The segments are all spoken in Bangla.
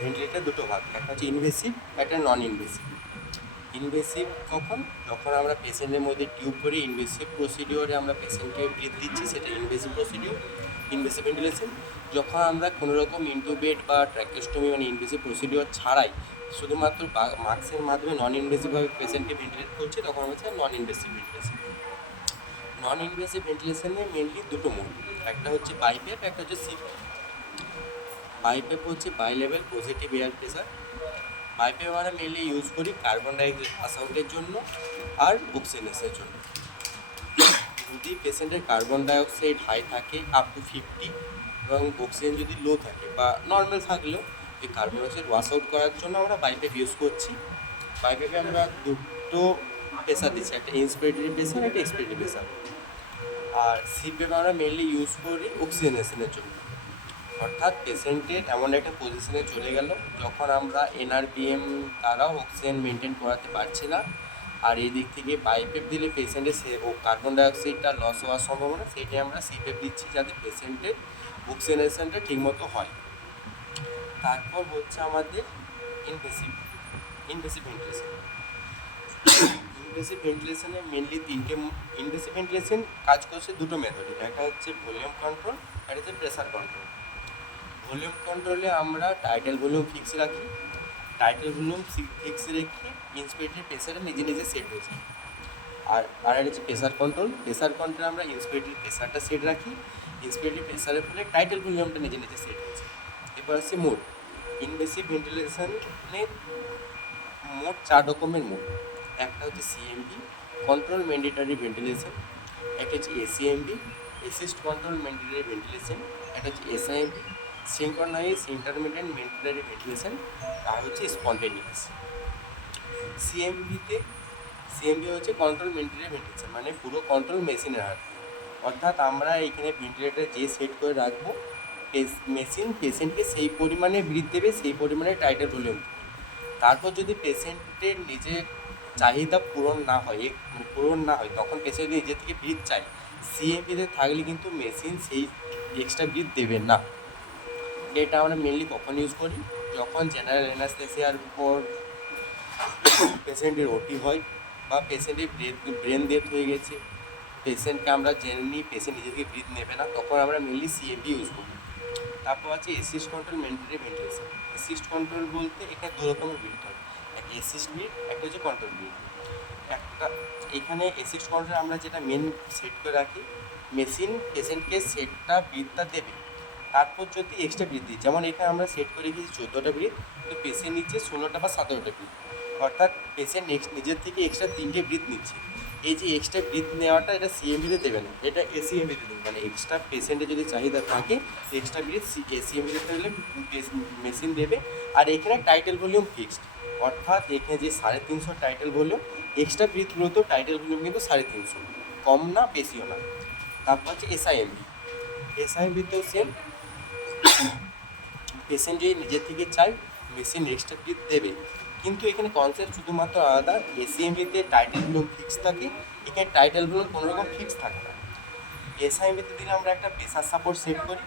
ভেন্টিলেটার দুটো ভাগ, একটা হচ্ছে ইনভেসিভ, একটা নন ইনভেসিভ। ইনভেসিভ কখন? যখন আমরা পেশেন্টের মধ্যে টিউব ভরে ইনভেসিভ প্রসিডিওরে আমরা পেশেন্টকে ব্রিথ দিচ্ছি, সেটা ইনভেসিভ প্রসিডিওর, ইনভেসিভ ভেন্টিলেশন। যখন আমরা কোনো রকম ইন্টুবেট বা ট্র্যাকেস্টমি মানে ইনভেসিভ প্রসিডিওর ছাড়াই শুধুমাত্র মাস্কের মাধ্যমে নন ইনভেসিভভাবে পেশেন্টকে ভেন্টিলেট করছি, তখন হচ্ছে non invasive ventilation. Non invasive ভেন্টিলেশনে মেনলি দুটো মোড, একটা হচ্ছে বাইপেপ, একটা হচ্ছে সিপেপ। বাইপেপ হচ্ছে bi level positive air pressure. BiPAP আমরা মেনলি ইউজ করি কার্বন ডাইঅক্সাইড পাস আউটের জন্য আর অক্সিজেনের জন্য। যদি পেশেন্টের কার্বন ডাইঅক্সাইড হাই থাকে আপ টু 50 এবং অক্সিজেন যদি লো থাকে বা নর্মাল থাকলেও এই কার্বন ডাইঅক্সাইড ওয়াশ আউট করার জন্য আমরা বাইপেপ ইউজ করছি। বাইপেপে আমরা দুটো প্রেশার দিচ্ছি, একটা ইন্সপিরেটরি প্রেশার, একটা এক্সপিরেটরি প্রেশার। আর সিপেপ আমরা মেনলি ইউজ করি অক্সিজেনেশনের জন্য। অর্থাৎ পেশেন্টের এমন একটা পজিশনে চলে গেল যখন আমরা এনআরবিএম দ্বারাও অক্সিজেন মেনটেন করাতে পারছি না, আর এই দিক থেকে বাইপেপ দিলে পেশেন্টের ও কার্বন ডাইঅক্সাইডটা লস হওয়ার সম্ভাবনা, সেইটাই আমরা সিপেপ দিচ্ছি যাতে পেশেন্টের অক্সিজেনেশনটা ঠিকমতো হয়। তারপর হচ্ছে আমাদের ইনভেসিভ ইনভেসিভ ভেন্টিলেশন। ইনভেসিভ ভেন্টিলেশনে মেনলি তিনটে। ইনভেসিভ ভেন্টিলেশন কাজ করছে দুটো মেথডে, একটা হচ্ছে ভলিউম কন্ট্রোল, একটা হচ্ছে প্রেসার কন্ট্রোল। ভলিউম কন্ট্রোলে আমরা টাইটেল ভলিউম ফিক্স রাখি, টাইটেল ভলিউম ফিক্স রেখে ইন্সপিরেটরি প্রেসারে নিজে নিজে সেট হয়ে যায়। আর একটা হচ্ছে প্রেসার কন্ট্রোল। প্রেসার কন্ট্রোলে আমরা ইন্সপিরেটরি প্রেসারটা সেট রাখি, ইন্সপিরেটরি প্রেসারের ফলে টাইটেল ভলিউমটা নিজে নিজে সেট হয়েছে। এবার হচ্ছে মোড। ইনভেসিভ ভেন্টিলেশনে মোট 4 রকমের মোড। একটা হচ্ছে সিএমভি, কন্ট্রোল ম্যান্ডেটরি ভেন্টিলেশন। একটা হচ্ছে এসিএমভি, অ্যাসিস্ট কন্ট্রোল ম্যান্ডেটরি ভেন্টিলেশন। একটা হচ্ছে এসআইএমভি, সিঙ্ক্রোনাইজ ইন্টারমিডিয়েট ম্যান্ডেটরি ভেন্টিলেশন। আর হচ্ছে স্পন্টেনিয়াস। সিএমভি হচ্ছে কন্ট্রোল ম্যান্ডেটরি ভেন্টিলেশন, মানে পুরো কন্ট্রোল মেশিনের হাত। অর্থাৎ আমরা এখানে ভেন্টিলেটার যে সেট করে রাখবো, মেশিন পেশেন্টকে সেই পরিমাণে ব্রিথ দেবে, সেই পরিমাণে টাইটেল ভলিউম। তারপর যদি পেশেন্টের নিজের চাহিদা পূরণ না হয় তখন পেশেন্ট নিজে থেকে ব্রিথ চাই, সিএমপিতে থাকলে কিন্তু মেশিন সেই এক্সট্রা ব্রিথ দেবে না। এটা আমরা মেনলি কখন ইউজ করি? যখন জেনারেল অ্যানাস্থেসিয়ার উপর পেশেন্টের ওটি হয় বা পেশেন্টের ব্রেন ডেথ হয়ে গেছে, পেশেন্টকে আমরা জেনে নিই পেশেন্ট নিজে থেকে ব্রিথ নেবে না, তখন আমরা মেনলি সিএমপি ইউজ করি। তারপর আছে assist control mandatory ventilation. Assist control বলতে এখানে দু রকমের ব্রিথ হয়, একটা অ্যাসিস্ট ব্রিথ, একটা হচ্ছে কন্ট্রোল ব্রিথ। একটা এখানে অ্যাসিস্ট কন্ট্রোল আমরা যেটা মেন সেট করে রাখি, মেশিন পেশেন্টকে সেটটা ব্রিথটা দেবে, তারপর যদি এক্সট্রা ব্রিথ দিই, যেমন এখানে আমরা সেট করে রেখেছি 14টা ব্রিথ, কিন্তু পেশেন্ট নিচ্ছে 16টা বা 17টা ব্রিথ। অর্থাৎ পেশেন্ট নিজের থেকে এক্সট্রা 3টে ব্রিথ নিচ্ছে। এই যে এক্সট্রা ব্রিথ নেওয়াটা এটা সিএমভিতে দেবে না, এটা এসিএমভিতে দেবে। মানে এক্সট্রা পেশেন্টের যদি চাহিদা থাকে এক্সট্রা ব্রিথ এসিএমভিতে থাকলে মেশিন দেবে। আর এখানে টাইটেল ভলিউম ফিক্সড, অর্থাৎ এখানে যে 350 টাইটেল ভলিউম, এক্সট্রা ব্রিথগুলোতেও টাইটেল ভলিউম কিন্তু 350, কম না বেশিও না। তারপর হচ্ছে এসআইএমভিতেও সেম, পেশেন্ট যদি নিজের থেকে চায় মেশিন এক্সট্রা ব্রিথ দেবে, কিন্তু এখানে কনসেপ্ট শুধুমাত্র আলাদা। এসিএমভিতে টাইটেলগুলো ফিক্স থাকে, এখানে টাইটেলগুলো কোনো রকম ফিক্স থাকে না। এসআইএমভিতে দিলে আমরা একটা প্রেসার সাপোর্ট সেট করি,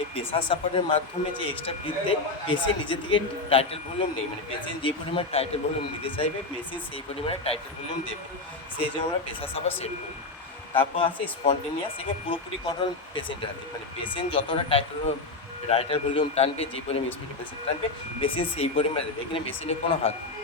এই প্রেসার সাপোর্টের মাধ্যমে যে এক্সট্রা ব্রিথ দেয়, পেশেন্ট নিজে থেকে টাইটেল ভলিউম নেই, মানে পেশেন্ট যে পরিমাণ টাইটেল ভলিউম নিতে চাইবে মেশিন সেই পরিমাণে টাইটেল ভলিউম দেবে, সেই জন্য আমরা প্রেসার সাপোর্ট সেট করি। তারপর আছে স্পন্টেনিয়াস, এখানে পুরোপুরি কন্ট্রোল পেশেন্টের হাতে, মানে পেশেন্ট যতটা টাইটেল ভলিউম টানবে, যে পরিমাণ স্পিডে পেশেন্ট টানবে মেশিন সেই পরিমাণে দেবে, এখানে মেশিনের কোনো হাত নেই।